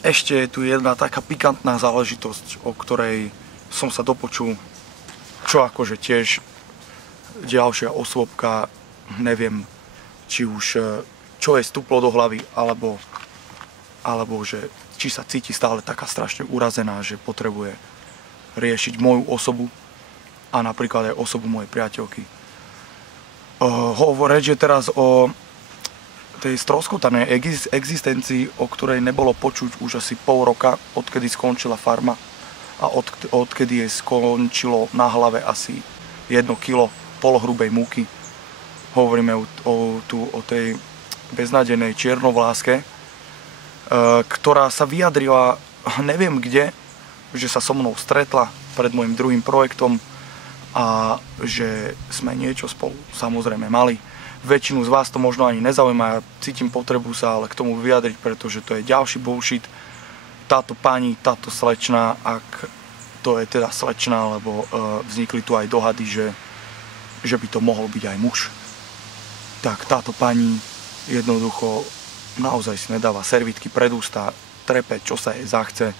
ešte je tu jedna taká pikantná záležitosť, o ktorej som sa dopočul, čo akože tiež ďalšia osôbka, neviem, či už čo je stúplo do hlavy, alebo že či sa cíti stále taká strašne urazená, že potrebuje riešiť moju osobu a napríklad aj osobu mojej priateľky. Reč je teraz o tej stroskotanej existencii, o ktorej nebolo počuť už asi pol roka, odkedy skončila farma a odkedy jej skončilo na hlave asi 1 kilo polohrubej múky. Hovoríme o tej beznadenej čiernovláske, ktorá sa vyjadrila neviem kde, že sa so mnou stretla pred môjim druhým projektom a že sme niečo spolu samozrejme mali. Väčšinu z vás to možno ani nezaujíma, ja cítim potrebu sa ale k tomu vyjadriť, pretože to je ďalší bullshit. Táto pani, táto slečna, ak to je teda slečna, lebo vznikli tu aj dohady, že by to mohol byť aj muž, tak táto pani jednoducho naozaj si nedáva servítky pred ústa, trepe, čo sa jej zachce.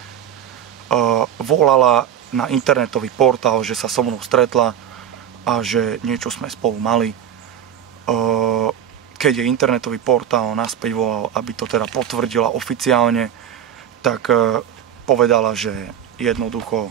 Volala na internetový portál, že sa so mnou stretla a že niečo sme spolu mali. Keď je internetový portál naspäť volal, aby to teda potvrdila oficiálne, tak povedala, že jednoducho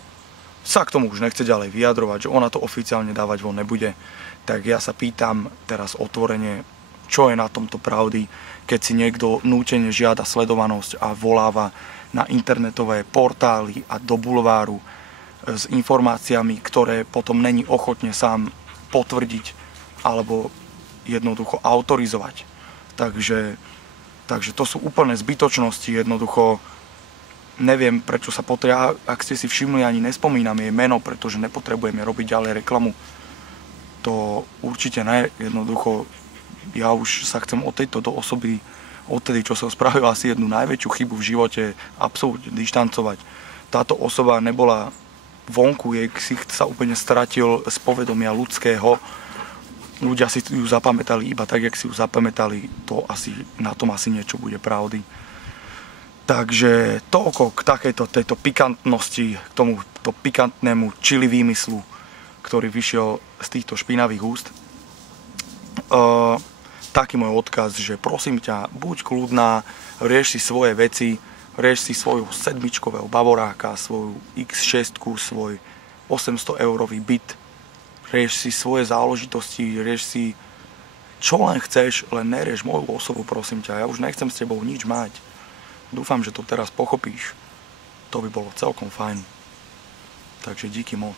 sa k tomu už nechce ďalej vyjadrovať, že ona to oficiálne dávať von nebude. Tak ja sa pýtam teraz otvorene, čo je na tomto pravdy, keď si niekto nútene žiada sledovanosť a voláva na internetové portály a do bulváru s informáciami, ktoré potom není ochotne sám potvrdiť alebo jednoducho autorizovať. Takže to sú úplné zbytočnosti, jednoducho neviem, prečo sa potrebuje, ak ste si všimli, ani nespomínam jej meno, pretože nepotrebujeme robiť ďalej reklamu. To určite ne, jednoducho ja už sa chcem od tejto do osoby, odtedy, čo som spravil asi jednu najväčšiu chybu v živote, absolútne dištancovať. Táto osoba nebola vonku, jej ksicht sa úplne stratil z povedomia ľudského. Ľudia si ju zapamätali iba tak, jak si ju zapamätali, na tom asi niečo bude pravdy. Takže toľko k tejto pikantnosti, k tomuto pikantnému čili výmyslu, ktorý vyšiel z týchto špinavých úst. Taký môj odkaz, že prosím ťa, buď kľudná, rieš si svoje veci, rieš si svojho 7-čkového bavoráka, svoju X6, svoj 800-eurový byt, rieš si svoje záležitosti, rieš si čo len chceš, len nerieš moju osobu, prosím ťa. Ja už nechcem s tebou nič mať. Dúfam, že to teraz pochopíš. To by bolo celkom fajn. Takže díky moc.